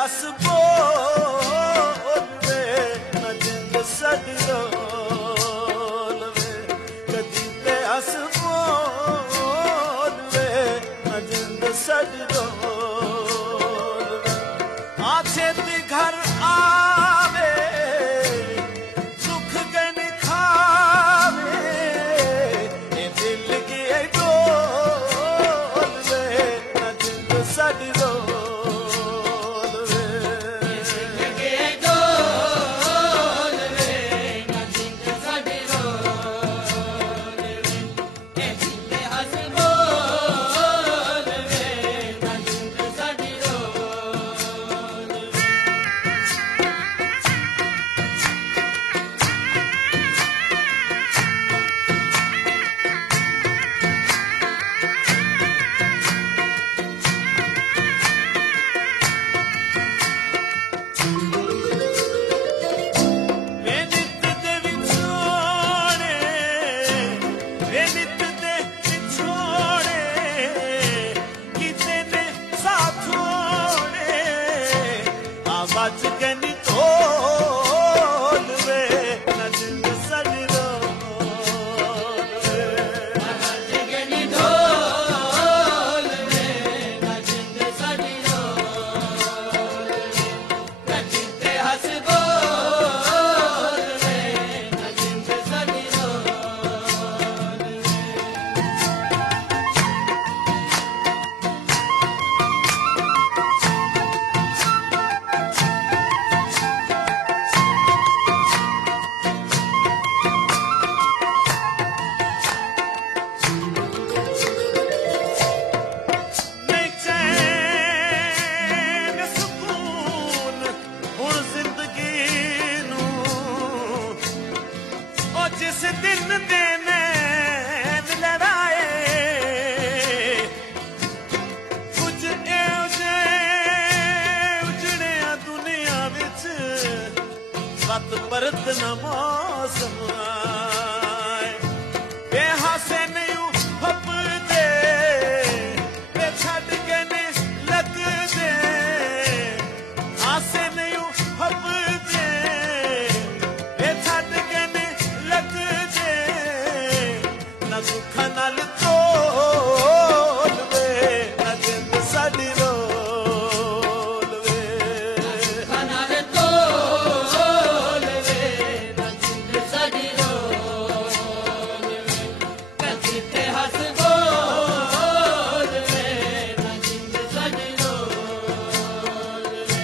हस बोल वे न जिंद साडी रोल वे कदी ते हस बोल वे न जिंद साडी रोल वे आ छेती घर आवे सुख गन खावे ए दिल की डोल वे न जिंद साडी रोल बच गनी तोल वे न जिंद साडी रोल वे बच गनी तोल वे न जिंद साडी रोल वे कदी हस बोल वे न जिंद साडी रोल वे जिस दिन दे नैन लड़ाए कुछ उजड़िया दुनिया विच सत परत न मौसम आए बेहासे नहीं फपदे ते छड़ के नहीं लगदे हासे नहीं फपदे दुख नाल तोल वे न जिंद साडी रोल वे दुख नाल तोल वे न जिंद साडी रोल वे कदी ते हस बोल वे न जिंद साडी रोल वे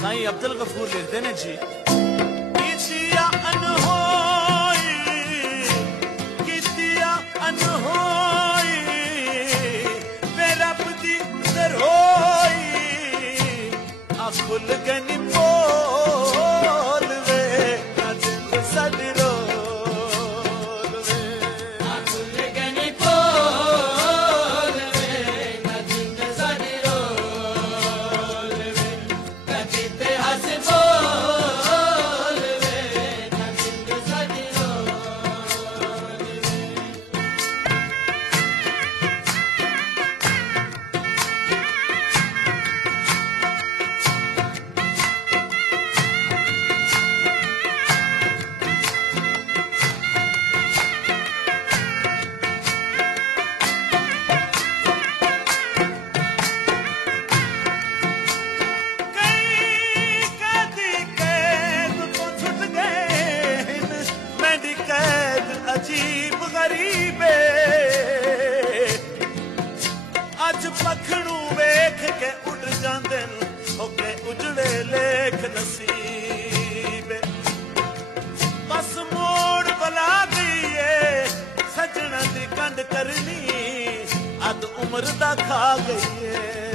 साईं अब्दुल गफूर लिखते ने जी कितिया अनहोई वे रब दी दरोई आ खुल गनी बोल वे न जिंद साडी रोल वे आ खुल गनी बोल वे न जिंद साडी रोल वे कदी ते हस बोल वे न जिंद साडी रोल वे अजीब गरीबे अज पखड़ू वेख के उड़ जांदे होके उजड़े लेख नसीबे बस मोड़ बला गईए सजना दी कंड करनी अद उम्र दा खा गईए